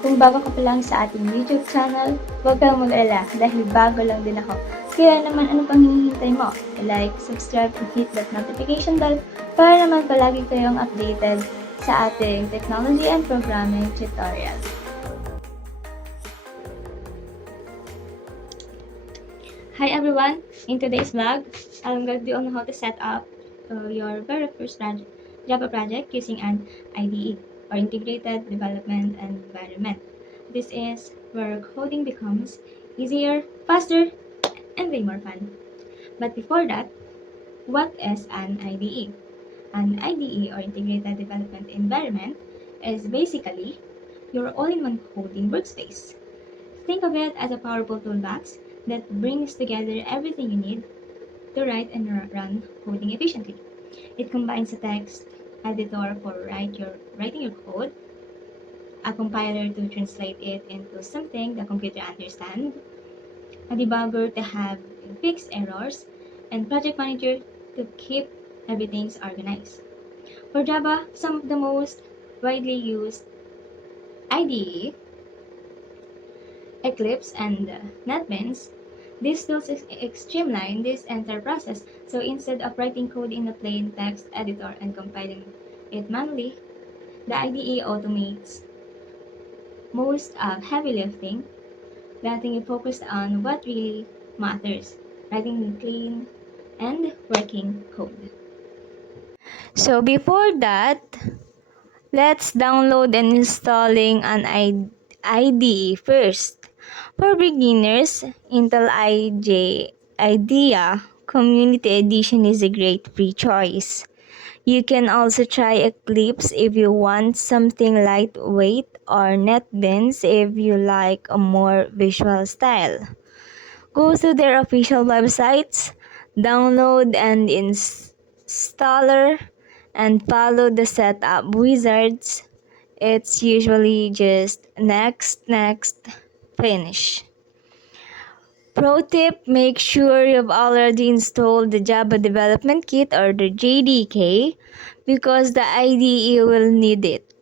Kung bago ka pa lang sa ating YouTube channel, huwag kang mag-alala dahil bago lang din ako. Kaya naman ano pang hinihintay mo? Like, subscribe, and hit that notification bell para naman palagi kayong updated sa ating technology and programming tutorial. Hi everyone! In today's vlog, I'm going to be on how to set up your very first Java project using an IDE or Integrated Development Environment. This is where coding becomes easier, faster, and way more fun. But before that, what is an IDE? An IDE or Integrated Development Environment is basically your all-in-one coding workspace. Think of it as a powerful toolbox that brings together everything you need to write and run coding efficiently. It combines a text editor for writing your code, a compiler to translate it into something the computer understands, a debugger to have fix errors, and project manager to keep everything organized. For Java, some of the most widely used IDE, Eclipse, and NetBeans, these tools streamline this entire process. So instead of writing code in a plain text editor and compiling it manually, the IDE automates most of heavy lifting, letting you focus on what really matters, writing clean and working code. So before that, let's download and installing an IDE first. For beginners, Intel IDEA Community Edition is a great free choice. You can also try Eclipse if you want something lightweight or NetBeans if you like a more visual style. Go to their official websites, download and installer, and follow the setup wizards. It's usually just next, finish. Pro tip, make sure you've already installed the Java Development Kit or the JDK because the IDE will need it.